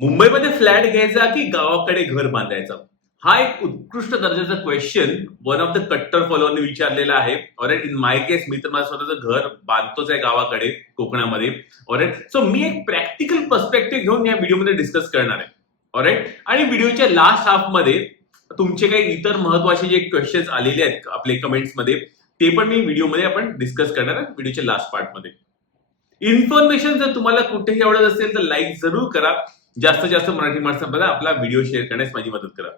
मुंबईमध्ये फ्लॅट घ्यायचा की गावाकडे घर बांधायचा? हा एक उत्कृष्ट दर्जाचा क्वेश्चन वन ऑफ द कट्टर फॉलोअरने विचारलेला आहे. ऑरेट इन माय केस मी तर माझं स्वतःचं घर बांधतोच आहे गावाकडे कोकणामध्ये. ऑरेट सो मी एक प्रॅक्टिकल पर्स्पेक्टिव्ह घेऊन या व्हिडिओमध्ये डिस्कस करणार आहे. ऑरेट आणि व्हिडिओच्या लास्ट हाफमध्ये तुमचे काही इतर महत्त्वाचे जे क्वेश्चन्स आलेले आहेत आपले कमेंट्समध्ये ते पण मी व्हिडिओमध्ये आपण डिस्कस करणार आहे व्हिडिओच्या लास्ट पार्टमध्ये इन्फॉर्मेशन जर तुम्हाला कुठेही आवडत असेल तर लाईक जरूर करा. जास्तीत जास्त मराठी माणसांमध्ये आपला व्हिडिओ शेअर करण्यास माझी मदत करा.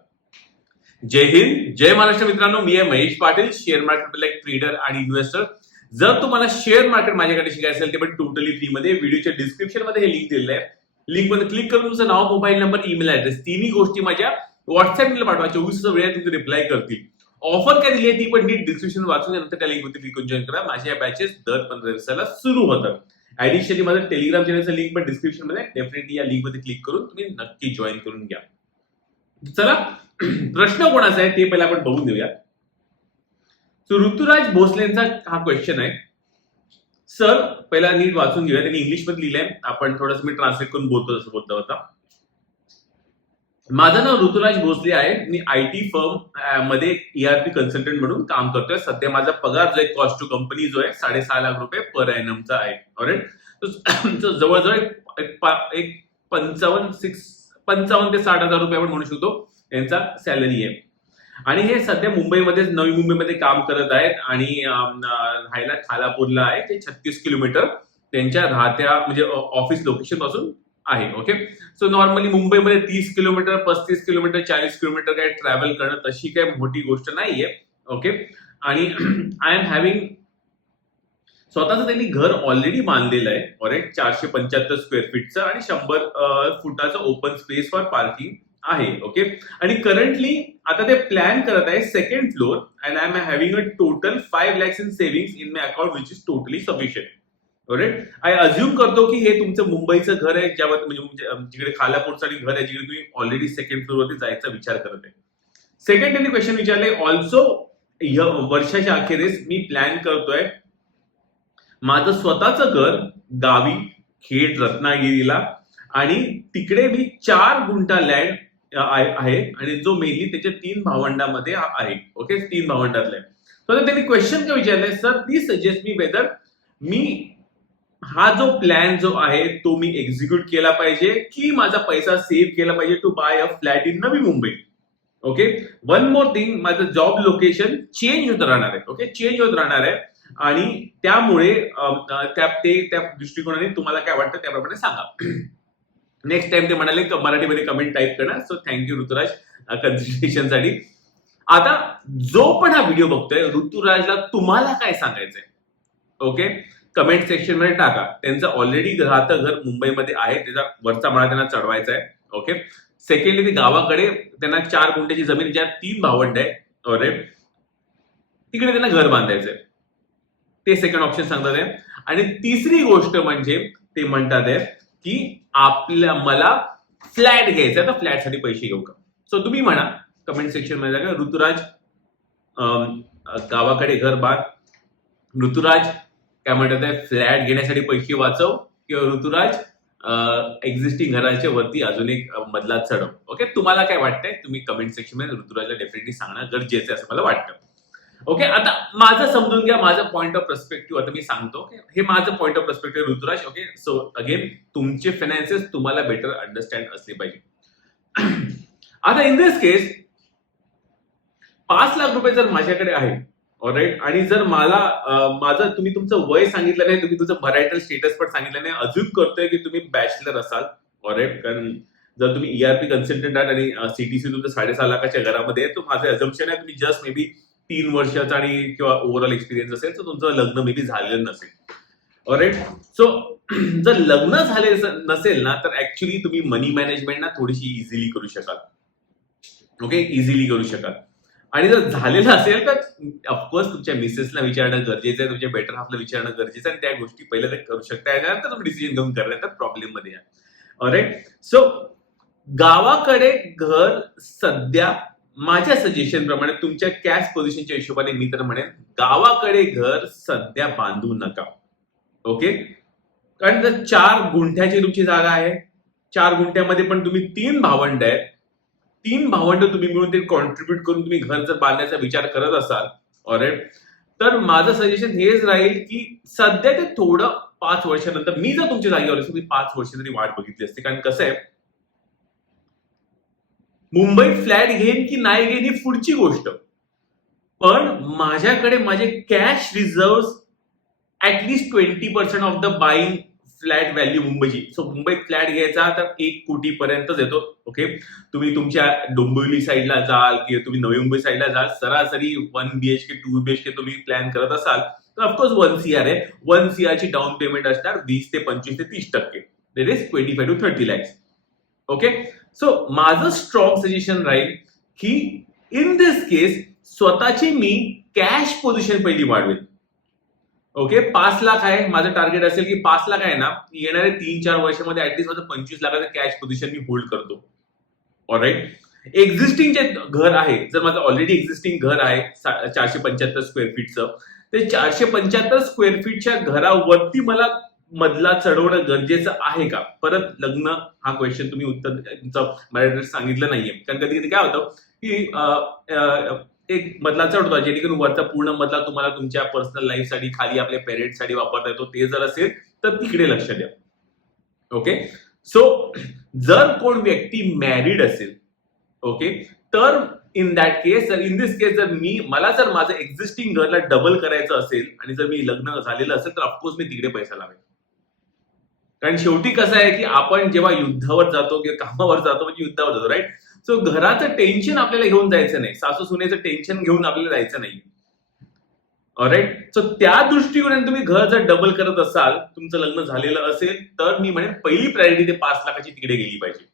जय हिंद जय महाराष्ट्र मित्रांनो. मी आहे महेश पाटील शेअर मार्केट एक ट्रेडर आणि इन्व्हेस्टर जर तुम्हाला शेअर मार्केट माझ्याकडे शिकायचं असेल ते पण टोटली फ्री मध्ये. व्हिडिओच्या डिस्क्रिप्शनमध्ये हे लिंक दिलेलं आहे. लिंकमध्ये क्लिक करून तुमचं नाव मोबाईल नंबर ईमेल ऍड्रेस तिन्ही गोष्टी माझ्या व्हॉट्सअपला पाठवा. चोवीस वेळेत तुमचे रिप्लाय करतील. ऑफर काय दिली आहे ती पण नीट डिस्क्रिप्शन वाचून नंतर त्या लिंक क्लिक करून जॉईन करा. माझ्या बॅचेस दर पंधरा दिवसाला सुरू होतात. ऍडिशनली माझं टेलिग्राम चॅनलचं लिंक पण डिस्क्रिप्शनमध्ये डेफिनेटली या लिंकमध्ये क्लिक करून तुम्ही नक्की जॉईन करून घ्या. चला प्रश्न कोणाचा आहे ते पहिला आपण बघून देऊया. सो ऋतुराज भोसलेंचा हा क्वेश्चन आहे. सर पहिला नीट वाचून घेऊया. त्यांनी इंग्लिशमध्ये लिहिलंय. आपण थोडंसं मी ट्रान्सलेट करून बोलतो जसं बोलता होता माझं नाव ऋतुराज भोसले आहे. मी आय टी फर्ममध्ये ईआरपी कन्सल्टंट म्हणून काम करतोय. सध्या माझा पगार जो आहे कॉस्ट टू कंपनी जो आहे साडेसहा लाख रुपये पर एनमचा आहे. ऑरेट जवळजवळ एक- एक पंचावन्न सिक्स पंचावन्न ते साठ हजार रुपये आपण म्हणू शकतो यांचा सॅलरी आहे. आणि हे सध्या मुंबईमध्येच नवी मुंबईमध्ये काम करत आहेत. आणि राहायला खालापूरला आहे. ते छत्तीस किलोमीटर त्यांच्या राहत्या म्हणजे ऑफिस लोकेशनपासून आहे ओके सो नॉर्मली मुंबईमध्ये तीस किलोमीटर पस्तीस किलोमीटर चाळीस किलोमीटर काय ट्रॅव्हल करणं तशी काही मोठी गोष्ट नाहीये ओके आणि आय एम हॅव्हिंग स्वतःच त्यांनी घर ऑलरेडी बांधलेलं आहे और चारशे पंच्याहत्तर स्क्वेअर फीटचं आणि शंभर फुटाचं ओपन स्पेस फॉर पार्किंग आहे ओके आणि करंटली आता ते प्लॅन करत आहे second floor and I am having a total five lakhs in saving in my account which is totally sufficient I assume करतो की हे तुमचं मुंबईचं घर आहे ज्यावर म्हणजे जिकडे खालापूरचं आणि घर आहे जिकडे तुम्ही ऑलरेडी सेकंड फ्लोअरवरती जायचा विचार करत आहे. सेकंड त्यांनी क्वेश्चन विचारले ऑल्सो वर्षाच्या अखेरीस मी प्लॅन करतोय माझं स्वतःचं घर गावी खेड रत्नागिरीला आणि तिकडे मी चार गुंठा लँड आहे आणि जो मेनली त्याच्या तीन भावंडामध्ये आहे. ओके तीन भावंडातले. तर त्यांनी क्वेश्चन काय विचारलंय सर ती सजेस्ट मी वेदर मी हा जो प्लॅन जो आहे तो मी एक्झिक्यूट केला पाहिजे की माझा पैसा सेव्ह केला पाहिजे to buy a flat in Navi Mumbai. Okay one more thing माझं जॉब लोकेशन चेंज होत राहणार आहे. ओके चेंज होत राहणार आहे. आणि त्यामुळे त्या ते त्या दृष्टिकोनाने तुम्हाला काय वाटतं त्याप्रमाणे सांगा. नेक्स्ट टाइम ते म्हणाले मराठीमध्ये कमेंट टाईप करणार सो थँक्यू ऋतुराज कन्सिडरेशनसाठी. आता जो पण हा व्हिडिओ बघतोय ऋतुराजला तुम्हाला काय सांगायचंय? ओके कमेंट सेक्शनमध्ये टाका. त्यांचं ऑलरेडी राहतं घर मुंबईमध्ये आहे. त्याचा वरचा माळा त्यांना चढवायचा आहे. ओके सेकंडली ते गावाकडे त्यांना चार गुंठ्याची जमीन ज्या तीन भावंड आहे अरे तिकडे त्यांना घर बांधायचंय. ते सेकंड ऑप्शन सांगतात आहे. आणि तिसरी गोष्ट म्हणजे ते म्हणतात आहे की आपल्या मला फ्लॅट घ्यायचा तर फ्लॅटसाठी पैसे घेऊ का? सो तुम्ही म्हणा. कमेंट सेक्शनमध्ये ऋतुराज गावाकडे घर बांध. ऋतुराज काय म्हणतात फ्लॅट घेण्यासाठी पैसे वाचव किंवा ऋतुराज एक्झिस्टिंग घराच्या वरती अजून एक मधला चढव. ओके तुम्हाला काय वाटतंय? तुम्ही कमेंट सेक्शनमध्ये ऋतुराजला डेफिनेटली सांगणं गरजेचं आहे असं मला वाटतं. ओके आता माझं समजून घ्या माझं पॉईंट ऑफ पर्स्पेक्टिव्ह आता मी सांगतो हे माझं point of perspective Ruturaj okay so again तुमचे फायनान्सेस तुम्हाला बेटर अंडरस्टँड असले पाहिजे. आता इन दिस केस पाच लाख रुपये जर माझ्याकडे आहे ऑलराईट आणि जर मला माझं तुम्ही तुमचं वय सांगितलं नाही तुम्ही तुमचं मरायटल स्टेटस पण सांगितलं नाही अजून करतोय की तुम्ही बॅचलर असाल. ऑलराईट कारण जर तुम्ही ईआरपी कन्सल्टंट आहात आणि सीटीसी तुमच्या साडेसहा लाखाच्या घरामध्ये तर माझं अजम्पशन आहे तुम्ही जस्ट मे बी तीन वर्षाचा आणि किंवा ओव्हरऑल एक्सपिरियन्स असेल तर तुमचं लग्न मे बी झालेलं नसेल. ऑलराईट सो जर लग्न झाले नसेल ना तर ऍक्च्युली तुम्ही मनी मॅनेजमेंट ना थोडीशी इझिली करू शकाल. ओके इझिली करू शकाल. आणि जर झालेलं असेल तर ऑफकोर्स तुमच्या मिसेसला विचारणं गरजेचं आहे तुमच्या बेटर हाफला विचारणं गरजेचं आहे आणि त्या गोष्टी पहिल्या तर करू शकता त्यानंतर तुम्ही डिसिजन घेऊन करण्यात प्रॉब्लेममध्ये या. राईट सो गावाकडे घर सध्या माझ्या सजेशन प्रमाणे तुमच्या कॅश पोझिशनच्या हिशोबाने मी तर म्हणेन गावाकडे घर सध्या बांधू नका. ओके कारण जर चार गुंठ्याची तुमची जागा आहे. चार गुंठ्यामध्ये पण तुम्ही तीन भावंड आहेत. तीन भावंड तुम्ही मिळून ते कॉन्ट्रीब्युट करून तुम्ही घर जर बांधण्याचा विचार करत असाल ऑरेट तर माझं सजेशन हेच राहील की सध्या ते थोडं पाच वर्षानंतर मी जर तुमच्या जागेवर असेल मी पाच वर्ष तरी वाट बघितली असते. कारण कसं आहे मुंबईत फ्लॅट घेईन की नाही घेईन ही पुढची गोष्ट. पण माझ्याकडे माझे cash reserve at least twenty percent of the buying flat value मुंबईची. सो मुंबईत फ्लॅट घ्यायचा तर एक कोटी पर्यंतच येतो. ओके तुम्ही तुमच्या डोंबिवली साईडला जाल किंवा तुम्ही नवी मुंबई साईडला जाल सरासरी वन बीएचके टू बीएचके तुम्ही प्लॅन करत असाल तर ऑफकोर्स वन सीआर आहे. वन सीआरची डाऊन पेमेंट असणार वीस ते पंचवीस ते तीस टक्के. That is twenty five to thirty lakhs okay so माझं स्ट्रॉंग सजेशन राहील की इन दिस केस स्वतःची मी कॅश पोझिशन पहिली वाढवेल ओके पाच लाख आहे. माझं टार्गेट असेल की पाच लाख आहे ना येणारे तीन चार वर्षामध्ये ऍटलीस्ट माझं पंचवीस लाखाचं कॅश पोझिशन मी होल्ड करतो. ऑलराईट एक्झिस्टिंग जे घर आहे जर माझं ऑलरेडी एक्झिस्टिंग घर आहे सा- चारशे पंच्याहत्तर स्क्वेअर फीटचं ते चारशे पंच्याहत्तर स्क्वेअर फीटच्या घरावरती मला मधला चढवणं गरजेचं आहे का? परत लग्न हा क्वेश्चन तुम्ही उत्तर तुमचं सांगितलं नाहीये. कारण कधी कधी काय होतं की एक मधला चढतो जेणेकरून वरचा पूर्ण मधला तुम्हाला तुमच्या पर्सनल लाईफसाठी खाली आपल्या पेरेंट्ससाठी वापरता येतो ते जर असेल तर तिकडे लक्ष द्या. ओके सो जर कोण व्यक्ती मॅरिड असेल ओके तर in that case in this case जर मी मला जर माझं एक्झिस्टिंग घरला डबल करायचं असेल आणि जर मी लग्न झालेलं असेल तर ऑफकोर्स मी तिकडे पैसा लावेल कारण शेवटी कसं आहे की आपण जेव्हा युद्धावर जातो किंवा कामावर जातो म्हणजे युद्धावर जातो राईट सो घराचं टेन्शन आपल्याला घेऊन जायचं नाही. सासू सुनेचं टेन्शन घेऊन आपल्याला जायचं नाही. राईट सो त्या दृष्टीकोनाने तुम्ही घर जर डबल करत असाल तुमचं लग्न झालेलं असेल तर मी म्हणेन पहिली प्रायोरिटी ते पाच लाखाची तिकडे गेली पाहिजे.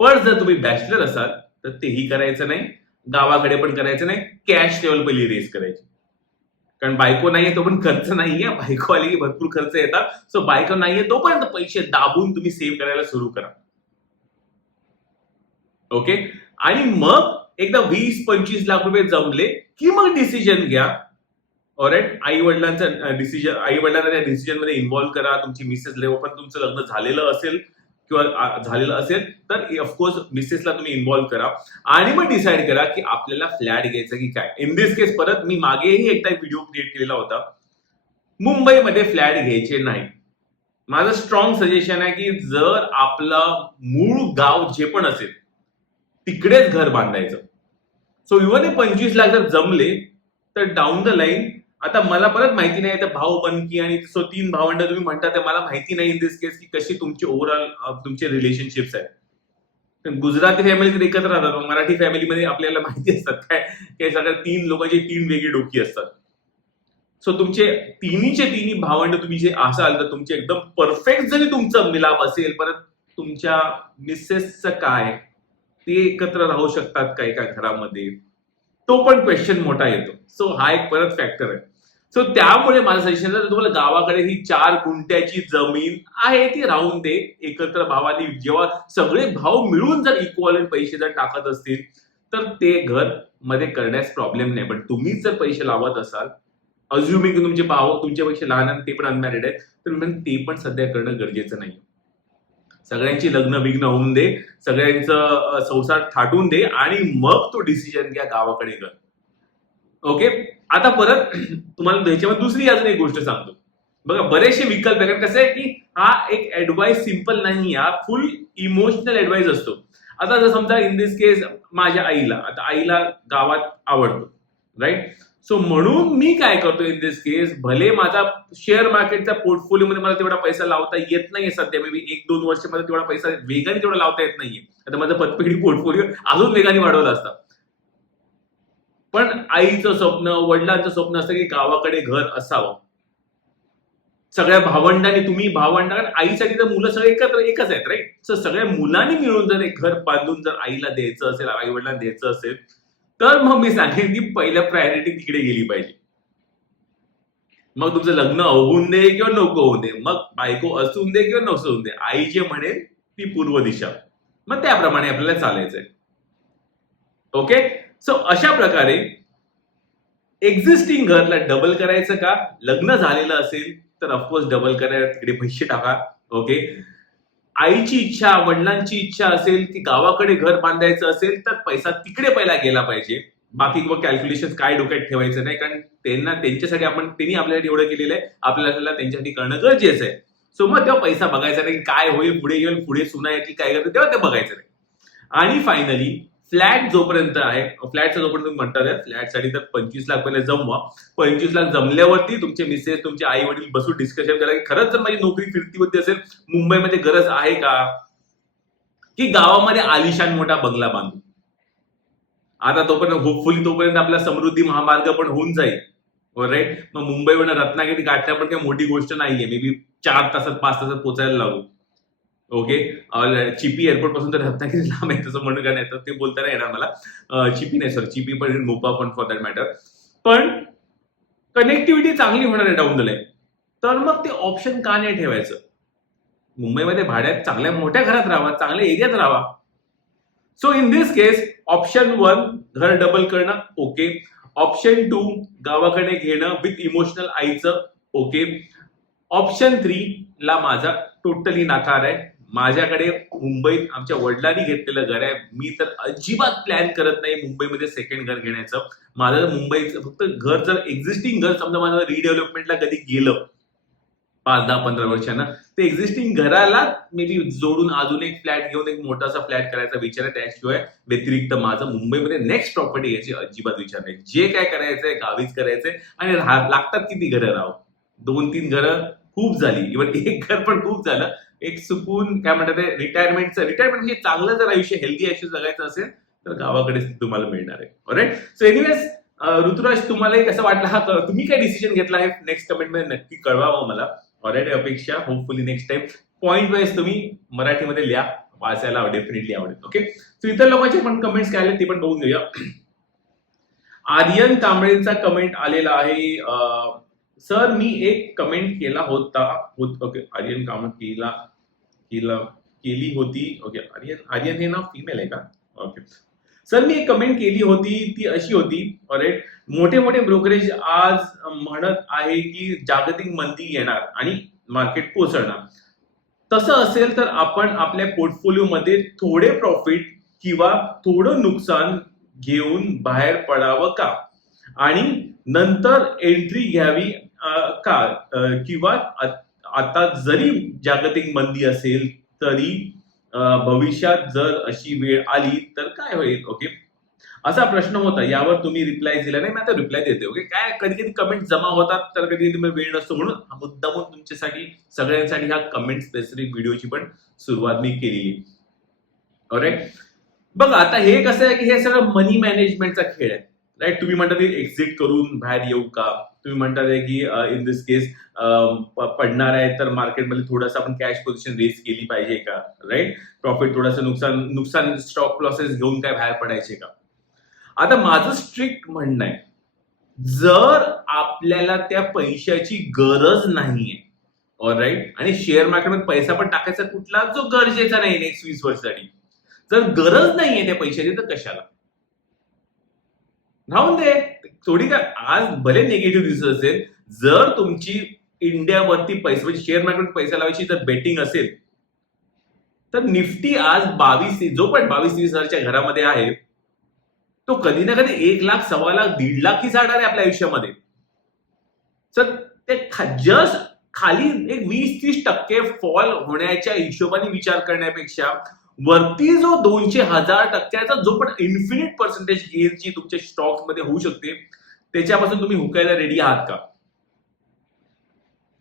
पण जर तुम्ही बॅचलर असाल तर तेही करायचं नाही. गावाकडे पण करायचं नाही. कॅश लेवल पहिली रेस करायची. कारण बायको नाहीये तो पण खर्च नाहीये. बायको आली की भरपूर खर्च येतात. सो बायको नाहीये तोपर्यंत पैसे दाबून तुम्ही सेव्ह करायला सुरू करा. ओके आणि मग एकदा वीस पंचवीस लाख रुपये जमले की मग डिसिजन घ्या. ऑरेट आई वडिलांचं डिसिजन आई वडिलांना त्या डिसिजनमध्ये इन्व्हॉल्व्ह करा. तुमची मिसेस लेव पण तुमचं लग्न झालेलं असेल किंवा झालेलं असेल तर ऑफकोर्स मिसेसला तुम्ही इन्व्हॉल्व्ह करा. आणि मग डिसाईड करा की आपल्याला फ्लॅट घ्यायचा की काय. इन दिस केस परत मी मागेही एकदा व्हिडिओ क्रिएट केलेला होता. मुंबईमध्ये फ्लॅट घ्यायचे नाही. माझं स्ट्रॉंग सजेशन आहे की जर आपलं मूळ गाव जे पण असेल तिकडेच घर बांधायचं. सो इव्हन हे पंचवीस लाख जर जमले तर डाऊन द लाईन आता मला परत माहिती नाही तर भाऊ बनकी आणि सो तीन भावंड तुम्ही म्हणता ते मला माहिती नाही इन दिस केस की कशी तुमची ओव्हरऑल तुमचे रिलेशनशिप्स आहेत. पण गुजराती फॅमिली तर एकत्र राहतात मराठी फॅमिलीमध्ये आपल्याला माहिती असतात काय काय सगळ्या तीन लोकांची तीन वेगळी डोकी असतात. सो तुमचे तिन्हीचे तिन्ही भावंड तुम्ही जे असाल तर तुमचे एकदम परफेक्ट जरी तुमचं मिलाप असेल परत तुमच्या मिसेसचं काय ते एकत्र राहू शकतात का एका घरामध्ये. तो पण क्वेश्चन मोठा येतो. सो हा एक परत फॅक्टर आहे. सो त्यामुळे माझं सजेशन तुम्हाला गावाकडे ही चार गुंट्याची जमीन आहे ती राहून दे. एकत्र भावाने जेव्हा सगळे भाव मिळून जर इक्वल पैसे जर टाकत असतील तर ते घरमध्ये करण्यास प्रॉब्लेम नाही. पण तुम्ही जर पैसे लावत असाल अज्युमिंग तुमचे भाव तुमच्यापेक्षा लहान आणि ते पण अनमॅरिड आहेत तर ते पण सध्या करणं गरजेचं नाही सगळ्यांची लग्न विघ्न होऊन दे सगळ्यांचं संसार थाटून दे आणि मग तो डिसिजन घ्या गावाकडे कर ओके आता परत तुम्हाला ह्याच्यामध्ये दुसरी अजून एक गोष्ट सांगतो. बघा बरेचसे विकल्प आहे कारण कसं आहे की हा एक ऍडवाइस सिंपल नाही हा फुल इमोशनल ऍडवाइस असतो. आता जर समजा इन दिस केस माझ्या आईला आता आईला गावात आवडतो राईट सो म्हणून मी काय करतो इन दिस केस भले माझा शेअर मार्केटच्या पोर्टफोलिओ मध्ये मला तेवढा पैसा लावता येत नाहीये सध्या मे बी एक दोन वर्ष मला तेवढा पैसा वेगाने तेवढा लावता येत नाहीये. आता माझा पतपेढी पोर्टफोलिओ अजून वेगाने वाढवला असता. पण आईचं स्वप्न वडिलांचं स्वप्न असतं की गावाकडे घर असावं. सगळ्या भावंडांनी तुम्ही भावंड आईसाठी तर मुलं सगळे एकत्र एकच आहेत राईट सो सगळ्या मुलांनी मिळून जर एक घर बांधून जर आईला द्यायचं असेल आई वडिलांना द्यायचं असेल तर मग मी सांगेन की पहिल्या प्रायोरिटी तिकडे गेली पाहिजे. मग तुमचं लग्न होऊन दे किंवा नको होऊ दे मग बायको असून दे किंवा नसून दे आई जे म्हणेल ती पूर्व दिशा. मग त्याप्रमाणे आपल्याला चालायचंय. ओके सो अशा प्रकारे एक्झिस्टिंग घरला डबल करायचं का? लग्न झालेलं असेल तर ऑफकोर्स डबल करायला तिकडे पैसे टाका. ओके आईची इच्छा वडिलांची इच्छा असेल की गावाकडे घर बांधायचं असेल तर पैसा तिकडे पहिला गेला पाहिजे. बाकी मग कॅल्क्युलेशन काय डोक्यात ठेवायचं नाही कारण त्यांना त्यांच्यासाठी आपण त्यांनी आपल्यासाठी एवढं केलेलं आहे आपल्याला त्यांच्यासाठी करणं गरजेचं आहे. सो मग तेव्हा पैसा बघायचा नाही काय होईल पुढे येईल पुढे सुना येतील काय करतील तेव्हा ते बघायचं नाही. आणि फायनली फ्लॅट जोपर्यंत आहे फ्लॅटचा जोपर्यंत तुम्ही म्हणतात फ्लॅटसाठी तर पंचवीस लाख पहिले जमवा. पंचवीस लाख जमल्यावरती तुमचे मिसेस तुमचे आई वडील बसून डिस्कशन करा की खरंच जर माझी नोकरी फिरती होती असेल मुंबईमध्ये गरज आहे का? की गावामध्ये आलिशान मोठा बंगला बांधू. आता तोपर्यंत होपफुली तोपर्यंत आपला समृद्धी महामार्ग पण होऊन जाईल. राईट मग मुंबईवरून रत्नागिरी गाठण्या पण काही मोठी गोष्ट नाहीये. मे बी चार तासात पाच तासात पोचायला लागू. ओके चिपी एअरपोर्टपासून तर रत्नागिरी लांब आहे तसं म्हणून काय नाही तर ते बोलताना येणार मला. चिपी नाही सर चिपी पण मोपा पण फॉर दॅट मॅटर पण कनेक्टिव्हिटी चांगली होणार आहे डाऊन द लाईन तर मग ते ऑप्शन का नाही ठेवायचं? मुंबईमध्ये भाड्यात चांगल्या मोठ्या घरात राहा चांगल्या एरियात राहा. So in this case option one घर डबल करणं ओके ऑप्शन टू गावाकडे घेणं विथ इमोशनल आईचं ओके ऑप्शन थ्री ला माझा टोटली नाकार आहे. माझ्याकडे मुंबईत आमच्या वडिलांनी घेतलेलं घर आहे. मी तर अजिबात प्लॅन करत नाही मुंबईमध्ये सेकंड घर घेण्याचं. माझं मुंबईचं फक्त घर जर एक्झिस्टिंग घर समजा माझं रिडेव्हलपमेंटला कधी गेलं पाच दहा पंधरा वर्षांना ते एक्झिस्टिंग घराला मे बी जोडून अजून एक फ्लॅट घेऊन एक मोठासा फ्लॅट करायचा विचार आहे त्याशिवाय व्यतिरिक्त माझं मुंबईमध्ये नेक्स्ट प्रॉपर्टी याची अजिबात विचार नाही. जे काय करायचंय गावीच करायचंय आणि लागतात किती घरं राव? दोन तीन घरं खूप झाली. इव्हन एक घर पण खूप झालं. एक सुकून काय म्हणतात ते रिटायरमेंटचं रिटायरमेंट म्हणजे चांगलं जर आयुष्य हेल्दी आयुष्य जगायचं असेल तर गावाकडेच तुम्हाला मिळणार आहे. राईट सो एनिवेज ऋतुराज तुम्हालाही कसं वाटलं हा तुम्ही काय डिसिजन घेतला आहे? नेक्स्ट कमेंटमध्ये नक्की कळवावं मला. ऑलरेडी अपेक्षा hopefully next time point wise तुम्ही मराठीमध्ये लिहा. वाचायला डेफिनेटली आवडेल. ओके सो इतर लोकांचे पण कमेंट्स काय आले ते पण बघून घेऊया. आर्यन कांबळेंचा कमेंट आलेला आहे. सर मी एक कमेंट केला होता. ओके आर्यन कांबळे केला. केला केली होती. ओके आर्यन आर्यन हे नाव फिमेल आहे का? ओके सर मी एक कमेंट केली होती. ती अशी होती. राईट मोठे मोठे ब्रोकरेज आज म्हणत आहे की जागतिक मंदी येणार आणि मार्केट कोसळणार. तसं असेल तर आपण आपल्या पोर्टफोलिओमध्ये थोडे प्रॉफिट किंवा थोडं नुकसान घेऊन बाहेर पडावं का? आणि नंतर एंट्री घ्यावी का? किंवा आता जरी जागतिक मंदी असेल तरी भविष्यात जर अशी वेळ आली तर काय होईल ओके? असा प्रश्न होता. यावर तुम्ही रिप्लाय दिला नाही मी आता रिप्लाय देते ओके? काय कधी कधी कमेंट जमा होतात तर कधी कधी वेळ नसतो म्हणून हा मुद्दामून तुमच्यासाठी सगळ्यांसाठी ह्या कमेंट स्पेसिफिक व्हिडिओची पण सुरुवात मी केलेली. राईट बघा आता हे कसं आहे की हे सगळं मनी मॅनेजमेंटचा खेळ आहे. राईट तुम्ही म्हणता की एक्झिट करून बाहेर येऊ का? तुम्ही म्हणतात आहे की इन दिस केस पडणार आहे तर मार्केटमध्ये थोडंसं आपण कॅश पोझिशन रेस केली पाहिजे का? राईट प्रॉफिट थोडासा नुकसान नुकसान स्टॉक लॉसेस घेऊन काय बाहेर पडायचे का? आता माझं स्ट्रिक्ट म्हणणं आहे जर आपल्याला त्या पैशाची गरज नाहीये राईट आणि शेअर मार्केटमध्ये पैसा पण टाकायचा कुठला जो गरजेचा नाही नेक्स्ट वीस वर्षासाठी. जर गरज नाहीये त्या पैशाची तर कशाला? राहून दे. थोडी काय आज भले निगेटिव्ह दिसत असेल जर तुमची इंडियावरती पैसे म्हणजे शेअर मार्केट पैसा लावायची जर बेटिंग असेल तर निफ्टी आज बावीस जो पण बावीस तीस हजारच्या घरामध्ये आहे तो कधी ना कधी एक लाख सव्वा लाख दीड लाख ही जाणार आहे आपल्या आयुष्यामध्ये. तर ते जस्ट खाली एक वीस तीस टक्के फॉल होण्याच्या हिशोबाने विचार करण्यापेक्षा वरती जो दोनशे हजार टक्क्याचा जो पण इन्फिनिट पर्सेंटेज गेनची तुमच्या स्टॉक्समध्ये होऊ शकते त्याच्यापासून तुम्ही हुकायला रेडी आहात का?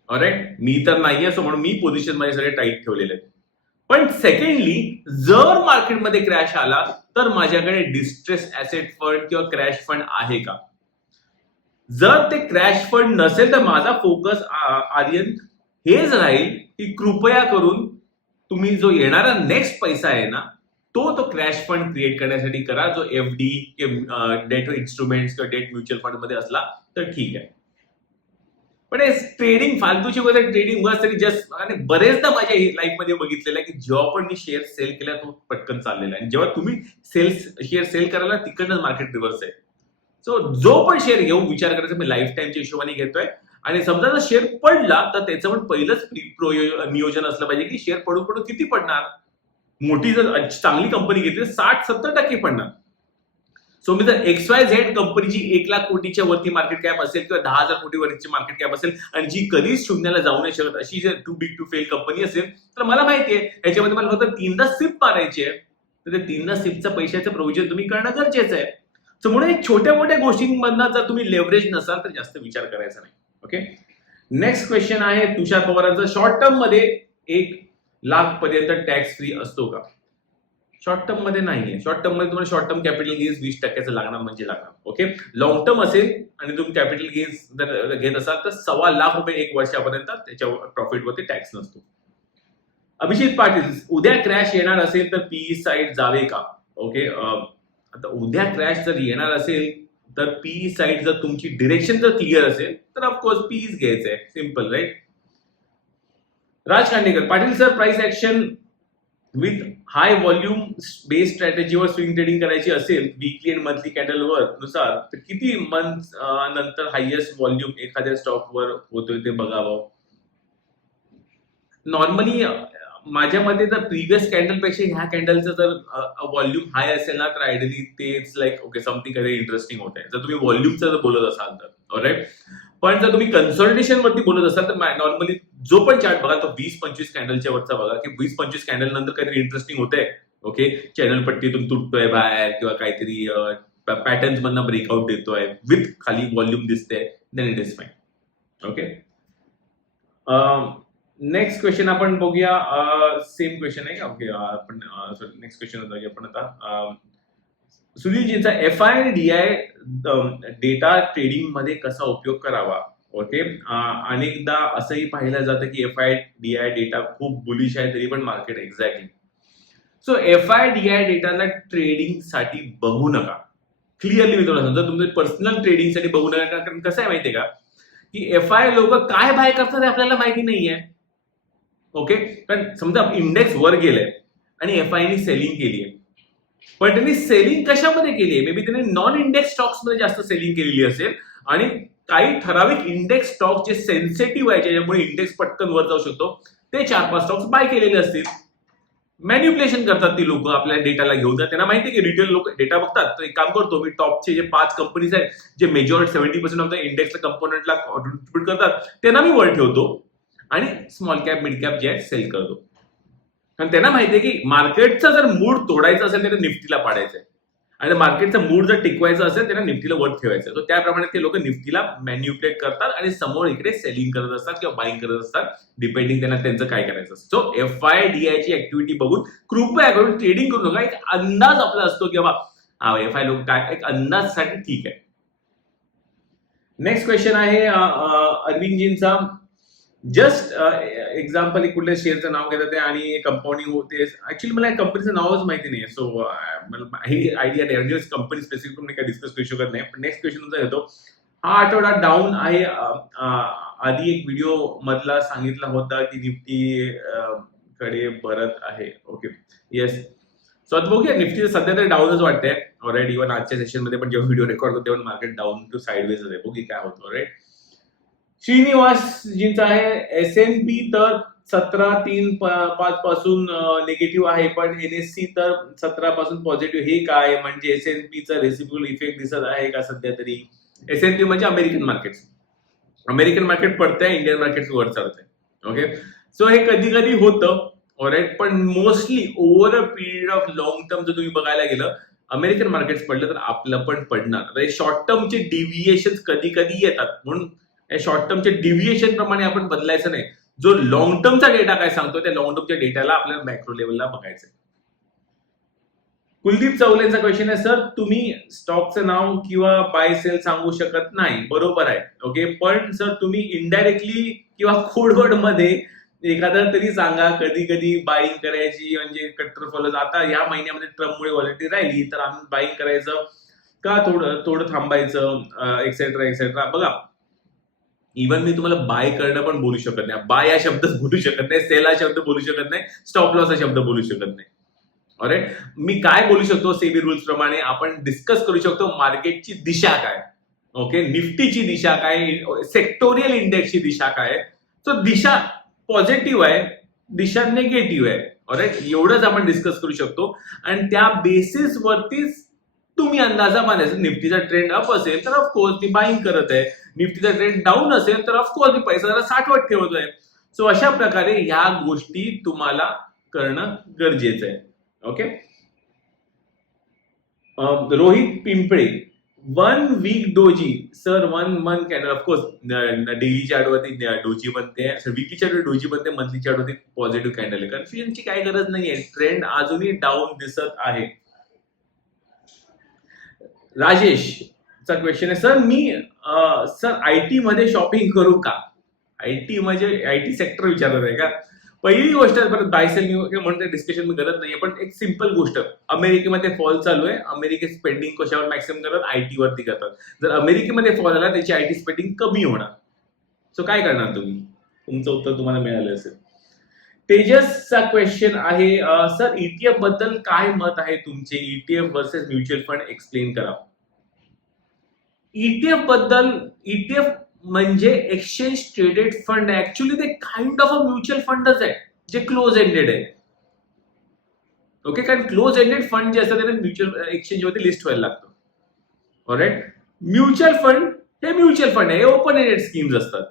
राईट मी तर नाही असं म्हणून मी पोझिशनमध्ये सगळे टाईट ठेवलेले आहेत. पण सेकंडली जर मार्केटमध्ये क्रॅश आला तर माझ्याकडे डिस्ट्रेस ऍसेट फंड किंवा क्रॅश फंड आहे का? जर ते क्रॅश फंड नसेल तर माझा फोकस आर्यन हेच राहील की कृपया करून तुम्ही जो येणारा नेक्स्ट पैसा आहे ना तो तो क्रॅश फंड क्रिएट करण्यासाठी करा. जो एफ डी डेट इन्स्ट्रुमेंट्स किंवा डेट म्युच्युअल फंडमध्ये असला तर ठीक आहे. पण ट्रेडिंग फालतूची वगैरे ट्रेडिंग उगाच तरी जस्ट आणि बरेचदा माझ्या लाईफमध्ये बघितलेलं आहे की जेव्हा पण मी शेअर सेल केला तो पटकन चाललेला आहे. जेव्हा तुम्ही सेल्स शेअर सेल करायला तिकडनंच मार्केट रिव्हर्स आहे. सो जो पण शेअर घेऊ विचार करायचा मी लाईफ टाईमच्या हिशोबाने घेतोय. आणि समजा जर शेअर पडला तर त्याचं पण पहिलंच प्रो- नियोजन असलं पाहिजे की शेअर पडून पडून किती पडणार? मोठी जर चांगली कंपनी घेतली तर साठ सत्तर टक्के पडणार. सो मी जर एक्स वाय झेड कंपनीची एक लाख कोटीच्या वरती मार्केट कॅप असेल किंवा दहा हजार कोटी वरची मार्केट कॅप असेल आणि जी कधीच शून्याला जाऊ नाही शकत अशी जर too big to fail company असेल तर मला माहिती आहे याच्यामध्ये मला फक्त तीनदा सिप मारायची आहे. तर ते तीनदा सिपचं पैशाचं प्रोव्हिजन तुम्ही करणं गरजेचं आहे. सो म्हणून छोट्या मोठ्या गोष्टींमधनं जर तुम्ही लेव्हरेज नसाल तर जास्त विचार करायचा नाही. ओके नेक्स्ट क्वेश्चन आहे तुषार पवारांचा. शॉर्ट टर्ममध्ये एक लाख पर्यंत टॅक्स फ्री असतो का? शॉर्ट टर्ममध्ये नाहीये. शॉर्ट टर्ममध्ये तुम्हाला शॉर्ट टर्म कॅपिटल गेन्स वीस टक्क्याचं लागणार म्हणजे लागणार. ओके लॉंग टर्म असेल आणि तुम्ही कॅपिटल गेन्स जर घेत असाल तर सव्वा लाख रुपये एक वर्षापर्यंत त्याच्या प्रॉफिटवरती टॅक्स नसतो. अभिषेक पाटील उद्या क्रॅश येणार असेल तर पीई साईड जावे का? ओके आता उद्या क्रॅश जर येणार असेल तर पी साईड जर तुमची डिरेक्शन जर क्लिअर असेल तर ऑफकोर्स पीज घ्यायचं आहे. Simple right Raj Khandekar Patil sir price action with high volume base स्ट्रॅटेजीवर swing trading करायची असेल वीकली अँड मंथली कॅन्डलवर नुसार तर किती मंथ नंतर हायएस्ट व्हॉल्यूम एखाद्या स्टॉकवर होतोय ते बघावं. नॉर्मली माझ्या मते तर प्रिव्हियस कॅन्डलपेक्षा ह्या कॅन्डलचं जर व्हॉल्यूम हाय असेल ना तर आयडियली तेच लाईक ओके समथिंग काही इंटरेस्टिंग होत आहे जर तुम्ही व्हॉल्यूमचं जर बोलत असाल तर राईट पण जर तुम्ही कन्सल्टेशन वरती बोलत असाल तर नॉर्मली जो पण चार्ट बघा तो वीस पंचवीस कॅन्डलच्या वरचा बघा की वीस पंचवीस कॅन्डल नंतर काहीतरी इंटरेस्टिंग होतंय ओके चॅनल पट्टीतून तुटतोय बाहेर किंवा काहीतरी पॅटर्न्स मधनं ब्रेकआउट देतोय विथ खाली व्हॉल्यूम दिसते then it is fine okay next question आपण बघूया. सेम क्वेश्चन आहे. ओके आपण नेक्स्ट क्वेश्चन जाऊया आपण आता अं, सुधीरजीचा F I D I data ट्रेडिंगमध्ये कसा उपयोग करावा? ओके अनेकदा असंही पाहिलं जातं की F I D I data खूप बुलिश आहे तरी पण market exactly so F I D I डेटाला ट्रेडिंगसाठी बघू नका. क्लिअरली मी तुला सांगतो तुमचं पर्सनल ट्रेडिंगसाठी बघू नका. कारण कसं आहे माहितीये का? की एफ आय लोक काय बाय करतात हे आपल्याला माहिती नाहीये. ओके कारण समजा इंडेक्स वर गेलाय आणि एफ आयनी सेलिंग केली आहे पण त्यांनी सेलिंग कशामध्ये केली आहे मे बी त्यांनी नॉन इंडेक्स स्टॉक्समध्ये जास्त सेलिंग केलेली असेल आणि काही ठराविक इंडेक्स स्टॉक जे सेन्सिटिव्ह आहे ज्याच्यामुळे इंडेक्स पटकन वर जाऊ शकतो ते चार पाच स्टॉक्स बाय केलेले असतील. मॅन्युप्युलेशन करतात ती लोक आपल्या डेटाला घेऊन. जातात त्यांना माहिती आहे की रिटेल लोक डेटा बघतात. तर एक काम करतो मी टॉपचे जे पाच कंपनीज आहेत जे major seventy percent of the इंडेक्सच्या कंपोनंटला कॉन्ट्रीब्युट करतात त्यांना मी वर ठेवतो. आणि स्मॉल कॅप मिड कॅप जे आहे सेल करतो. कारण त्यांना माहिती आहे की मार्केटचा जर मूड तोडायचा असेल तर निफ्टीला पाडायचं आहे. आणि मार्केटचा मूड जर टिकवायचा असेल त्यांना निफ्टीला वर ठेवायचं तर त्याप्रमाणे ते लोक निफ्टीला मॅन्युप्युलेट करतात आणि समोर इकडे सेलिंग करत असतात किंवा बाईंग करत असतात डिपेंडिंग त्यांना त्यांचं काय करायचं असतं. So F I D I ची ऍक्टिव्हिटी बघून कृपया करून ट्रेडिंग करू नका. एक अंदाज आपला असतो की बाबा एफ आय लोक काय एक अंदाजसाठी ठीक आहे. नेक्स्ट क्वेश्चन आहे अरविंदजींचा. जस्ट एक्झाम्पल uh, एक कुठल्या शेअरचं नाव घेतात ते आणि कंपाऊंडिंग होते ऍक्च्युली मला कंपनीचं नावच माहिती uh, नाही सो ही आयडिया नाही. कंपनी स्पेसिफिक मी काय डिस्कस करू शकत नाही. पण नेक्स्ट क्वेश्चन तुमचा येतो. हा आठवडा डाऊन आहे. आधी एक व्हिडिओ मधला सांगितला होता की निफ्टी कडे भरत आहे. ओके येस सो आता बघूया. निफ्टी सध्या तरी डाऊनच वाटतंय. ऑलरेडी इव्हन आजच्या सेशनमध्ये पण जेव्हा व्हिडिओ रेकॉर्ड करतो तेव्हा मार्केट डाऊन टू साईडवेज आहे बघू काय होतं. राईट श्रीनिवासजींचा आहे. एस एन पी तर सतरा तीन पाच पासून निगेटिव्ह आहे पण एन एस सी तर सतरा पासून पॉझिटिव्ह हे काय? म्हणजे एस एन पीचा रेसिप्युल इफेक्ट दिसत आहे का सध्या तरी? एस एन पी म्हणजे अमेरिकन मार्केट अमेरिकन मार्केट पडतंय इंडियन मार्केट वर चालतंय ओके सो हे कधी कधी होतं. ऑलराईट पण mostly over a period of long term जर तुम्ही बघायला गेलं अमेरिकन मार्केट पडलं तर आपलं पण पडणार. शॉर्ट टर्मचे डिव्हिएशन कधी कधी येतात. म्हणून या शॉर्ट टर्मचे डिव्हिएशन प्रमाणे आपण बदलायचं नाही. जो लॉंग टर्मचा डेटा काय सांगतो त्या लॉंग टर्मच्या डेटाला आपल्याला मॅक्रो लेवलला बघायचं आहे. कुलदीप चौलेंचा क्वेश्चन आहे सर तुम्ही स्टॉकचं नाव किंवा बाय सेल सांगू शकत नाही. बरोबर आहे ओके पण सर तुम्ही इनडायरेक्टली किंवा खोडवडमध्ये एखादा तरी सांगा कधी कधी बाईंग करायची म्हणजे कट्टर फॉलोज आता या महिन्यामध्ये ट्रम्पमुळे व्हॉलिटी राहिली तर आम्ही बाईंग करायचं का? थोडं थोडं थांबायचं एक्सेट्रा एक्सेट्रा बघा इव्हन मी तुम्हाला बाय करणं पण बोलू शकत नाही. बाय हा शब्द बोलू शकत नाही. सेल हा शब्द बोलू शकत नाही. स्टॉप लॉस हा शब्द बोलू शकत नाही. अरे मी काय बोलू शकतो? सेबी रुल्स प्रमाणे आपण डिस्कस करू शकतो मार्केटची दिशा काय. ओके निफ्टीची दिशा काय? सेक्टोरियल इंडेक्सची दिशा काय? सो दिशा पॉझिटिव्ह आहे. दिशा निगेटिव्ह आहे. ऑलराईट एवढंच आपण डिस्कस करू शकतो. आणि त्या बेसिसवरतीच तुम्ही अंदाजा बांधायचा निफ्टीचा ट्रेंड अप असेल तर ऑफकोर्स ती बाईंग करत आहे. निफ्टीचा ट्रेंड डाऊन असेल तर ऑफकोर्स ती पैसा जरा साठवत ठेवत आहे. सो अशा प्रकारे ह्या गोष्टी तुम्हाला करणं गरजेचं आहे. Okay Rohit Pimple one week doji sir one month candle of course daily चार्टवरती doji बनते. वीकली चार्टवर डोजी बनते मंथली चार्टवरती पॉझिटिव्ह कॅन्डल आहे. कन्फ्युजनची काही गरज नाहीये. ट्रेंड अजूनही डाऊन दिसत आहे. राजेश चा क्वेश्चन आहे. सर मी सर आय टी मध्ये शॉपिंग करू का? आय टी म्हणजे आय टी सेक्टर विचारत आहे का? पहिली गोष्ट परत बायसेल म्हणते डिस्कशन मी करत नाहीये पण एक सिंपल गोष्ट. अमेरिकेमध्ये फॉल चालू आहे. अमेरिकेत स्पेंडिंग कशावर मॅक्सिमम करतात? आय टी वरती करतात. जर अमेरिकेमध्ये फॉल आला त्याची आय टी स्पेंडिंग कमी होणार. सो काय करणार तुम्ही? तुमचं उत्तर तुम्हाला मिळालं असेल. तेजसचा क्वेश्चन आहे सर ईटीएफबद्दल काय मत आहे तुमचे? ETF versus mutual fund explain करा. ईटीएफबद्दल ईटीएफ म्हणजे एक्सचेंज ट्रेडेड फंड ऍक्च्युली ते काइंड ऑफ अ म्युच्युअल फंडच आहे जे क्लोज एंडेड आहे. ओके कारण क्लोज एंडेड फंड जे असतात त्याला म्युच्युअल एक्सचेंजमध्ये लिस्ट व्हायला लागतो. ऑलराईट म्युच्युअल फंड हे म्युच्युअल फंड आहे. हे ओपन एंडेड स्कीम्स असतात.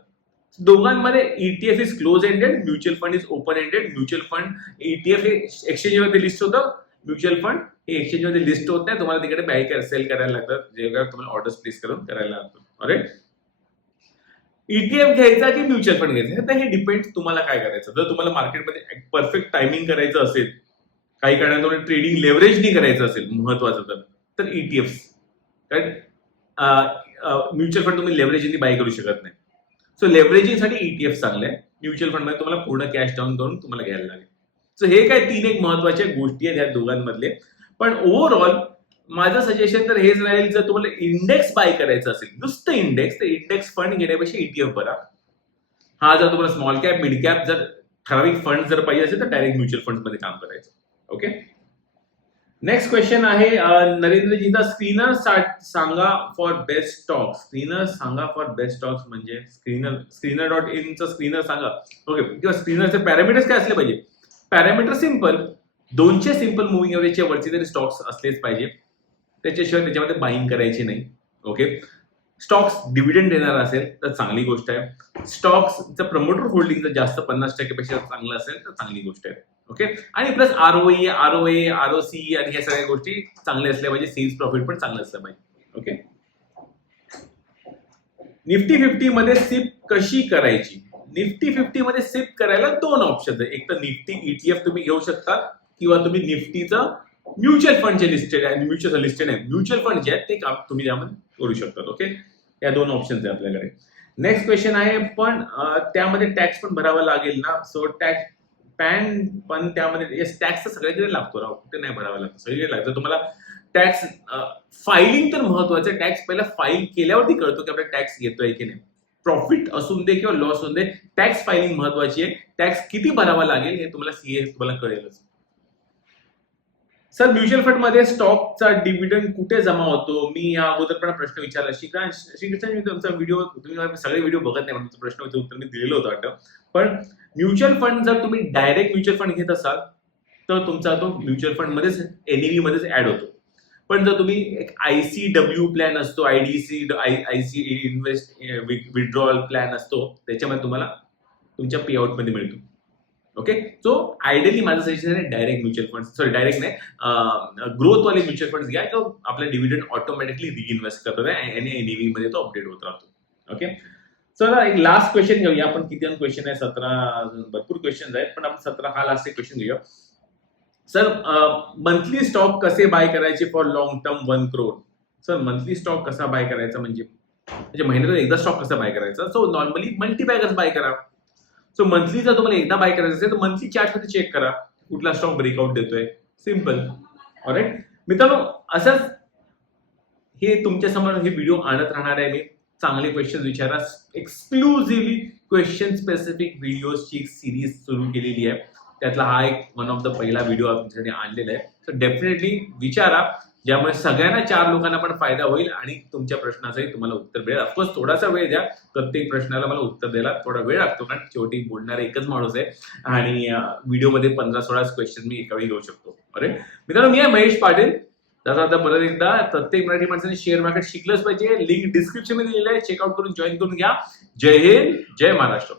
दोघांमध्ये ETF is close ended mutual fund is open ended mutual fund ETF हे एक्सचेंजमध्ये लिस्ट होतं म्युच्युअल फंड हे एक्सचेंजमध्ये लिस्ट होत नाही तुम्हाला तिकडे बाय सेल करायला लागतात जे तुम्हाला ऑर्डर्स प्लेस करून करायला लागतं. ऑलराईट ईटीएफ घ्यायचा की म्युच्युअल फंड घ्यायचा? तर हे डिपेंड तुम्हाला काय करायचं. जर तुम्हाला मार्केटमध्ये परफेक्ट टायमिंग करायचं असेल काही कारणाने तुम्हाला ट्रेडिंग लेवरेजनी करायचं असेल महत्वाचं तर तर ईटीएफ कारण म्युच्युअल फंड तुम्ही लेवरेजनी बाय करू शकत नाही. सो लेव्हरेजिंगसाठी ईटीएफ चांगले आहे. म्युच्युअल फंडमध्ये तुम्हाला पूर्ण कॅश डाऊन करून तुम्हाला घ्यायला लागेल. सो हे काय तीन एक महत्त्वाच्या गोष्टी आहेत या दोघांमधले. पण ओव्हरऑल माझं सजेशन तर हेच राहील जर तुम्हाला इंडेक्स बाय करायचं असेल नुसतं इंडेक्स तर इंडेक्स फंड घेण्यापेक्षा ईटीएफ बरा हा जर तुम्हाला स्मॉल कॅप मिड कॅप जर ठराविक फंड जर पाहिजे असेल तर डायरेक्ट म्युच्युअल फंडमध्ये काम करायचं. ओके नेक्स्ट क्वेश्चन आहे अं, नरेंद्रजीचा स्क्रीनर सांगा फॉर बेस्ट स्टॉक स्क्रीनर सांगा फॉर बेस्ट स्टॉक्स म्हणजे स्क्रीनर स्क्रीनर डॉट इनचं स्क्रीनर सांगा. ओके किंवा स्क्रीनरचे पॅरामीटर्स काय असले पाहिजे? पॅरामीटर सिंपल दोनशे सिंपल मुव्हिंग एव्हरेजच्या वरचे तरी स्टॉक्स असलेच पाहिजे. त्याच्याशिवाय त्याच्यामध्ये बाईंग करायची नाही. ओके स्टॉक्स डिव्हिडंड देणार असेल तर चांगली गोष्ट आहे. स्टॉक्सचं प्रमोटर होल्डिंग जर जास्त पन्नास टक्केपेक्षा चांगलं असेल तर चांगली गोष्ट आहे. ओके? आणि plus R ROA ROC R O A R आणि ह्या सगळ्या गोष्टी चांगल्या असल्या पाहिजे सेल्स प्रॉफिट पण चांगलं असलं पाहिजे. ओके? निफ्टी फिफ्टी मध्ये सिप कशी करायची? निफ्टी फिफ्टी मध्ये सिप करायला दोन ऑप्शन आहेत. एक तर निफ्टी ईटीएफ तुम्ही घेऊ शकता किंवा तुम्ही निफ्टीचं म्युच्युअल फंड जे लिस्टेड आहे म्युच्युअल लिस्टेड आहे म्युच्युअल फंड जे आहेत ते काम तुम्ही त्यामध्ये करू शकता ओके? या दोन ऑप्शन्स आहे आपल्याकडे. नेक्स्ट क्वेश्चन आहे पण त्यामध्ये टॅक्स पण भरावा लागेल ना? सो टॅक्स पॅन पण त्यामध्ये टॅक्स तर सगळ्याकडे लागतो राव. कुठे नाही भरावा लागतो सगळीकडे लागतो. तुम्हाला टॅक्स फायलिंग तर महत्वाचं टॅक्स पहिला फाईल केल्यावरती कळतो की आपल्याला टॅक्स येतोय की नाही. प्रॉफिट असून दे किंवा लॉस असून दे टॅक्स फायलिंग महत्वाची आहे. टॅक्स किती भरावा लागेल हे तुम्हाला सीए तुम्हाला कळेलच. सर म्युच्युअल फंडमध्ये स्टॉकचा डिव्हिडंड कुठे जमा होतो? मी या अगोदर पण प्रश्न विचारला. श्रीकांत श्रीकृष्ण मी तुमचा व्हिडिओ तुम्ही सगळे व्हिडिओ बघत नाही तुमचा प्रश्न उत्तर मी दिलेलं होतं वाटतं. पण म्युच्युअल फंड जर तुम्ही डायरेक्ट म्युच्युअल फंड घेत असाल तर तुमचा तो म्युच्युअल फंड मध्येच एनईव्ही मध्येच ऍड होतो. पण जर तुम्ही एक आयसीडब्ल्यू प्लॅन असतो IDC IC invest withdrawal plan असतो त्याच्यामध्ये तुम्हाला तुमच्या पे आउटमध्ये मिळतो. ओके सो आयडियली माझं सजेशन आहे direct mutual fund sorry direct नाही. ग्रोथ वाले म्युच्युअल फंड घ्या किंवा आपला डिव्हिडंड ऑटोमॅटिकली रिइन्व्हेस्ट करतो आणि एनईव्ही मध्ये तो अपडेट होत राहतो. ओके सर एक लास्ट क्वेश्चन घेऊया. आपण किती क्वेश्चन आहे? सतरा भरपूर क्वेश्चन आहेत पण आपण सतरा हा लास्ट एक क्वेश्चन घेऊया. सर मंथली स्टॉक कसे बाय करायचे for long term one crore sir monthly stock कसा बाय करायचा म्हणजे? म्हणजे महिन्यात एकदा स्टॉक कसा बाय करायचा? सो नॉर्मली मल्टी बॅगच बाय करा. सो मंथली जर तुम्हाला एकदा बाय करायचं असेल तर मंथली चार्टमध्ये चेक करा. कुठला स्टॉक ब्रेकआउट देतोय. सिंपल ऑलराईट मित्रांनो असंच हे तुमच्यासमोर हे व्हिडिओ आणत राहणार आहे मी. चांगले क्वेश्चन विचारा. एक्सक्लुझिव्हली क्वेश्चन स्पेसिफिक व्हिडिओजची एक सिरीज सुरू केलेली आहे. त्यातला हा एक वन ऑफ द पहिला व्हिडिओ तुमच्यासाठी आणलेला आहे. सो डेफिनेटली विचारा. ज्यामुळे सगळ्यांना चार लोकांना पण फायदा होईल आणि तुमच्या प्रश्नाचंही तुम्हाला उत्तर मिळेल. ऑफकोर्स थोडासा वेळ द्या. प्रत्येक प्रश्नाला मला उत्तर द्यायला थोडा वेळ लागतो कारण शेवटी बोलणारा एकच माणूस आहे. आणि व्हिडिओमध्ये पंधरा सोळा क्वेश्चन मी एका वेळी घेऊ शकतो. अरे मित्रांनो मी आहे महेश पाटील. जसं आता परत एकदा प्रत्येक मराठी माणसाने शेअर मार्केट शिकलंच पाहिजे. लिंक डिस्क्रिप्शनमध्ये दिलेलं आहे. चेकआउट करून जॉईन करून घ्या. जय हिंद जय महाराष्ट्र.